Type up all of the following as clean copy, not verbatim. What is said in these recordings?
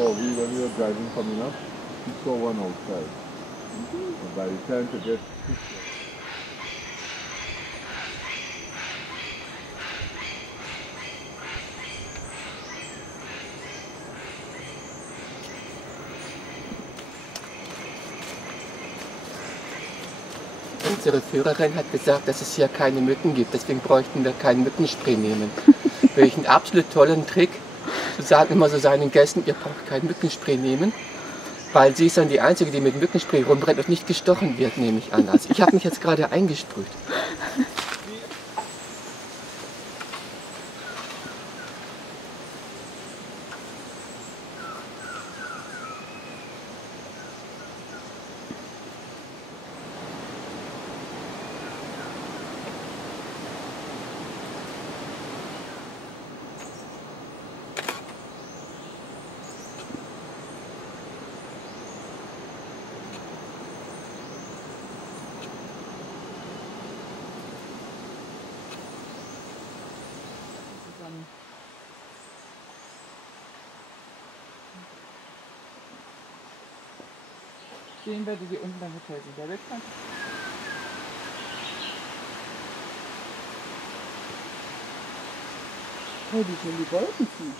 when we were driving coming up, we saw one outside. And by the time to get Unsere Führerin hat gesagt, dass es hier keine Mücken gibt, deswegen bräuchten wir kein Mückenspray nehmen. Welch einen absolut tollen Trick, zu sagen immer so seinen Gästen, ihr braucht kein Mückenspray nehmen, weil sie ist dann die Einzige, die mit Mückenspray rumrennt und nicht gestochen wird, nehme ich an. Also ich habe mich jetzt gerade eingesprüht. Sehen wir, die unten beim Hotel sind. Der Wildkrank. Oh, wie schön die Wolken ziehen.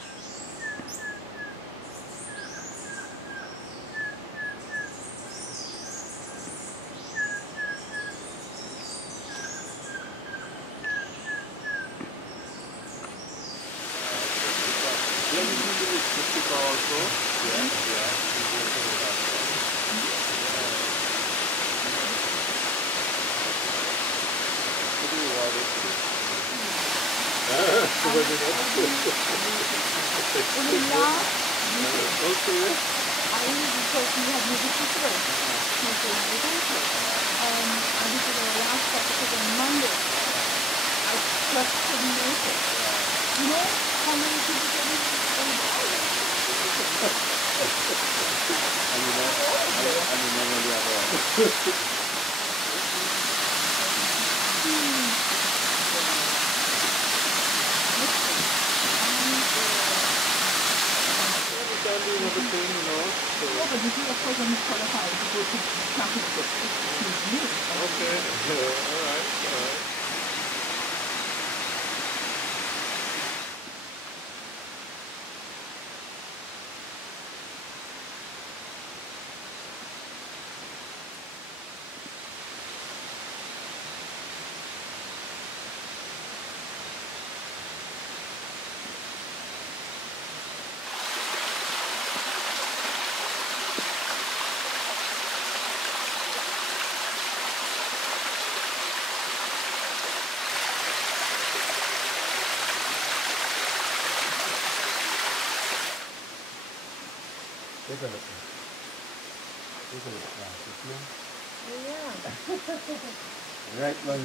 right one.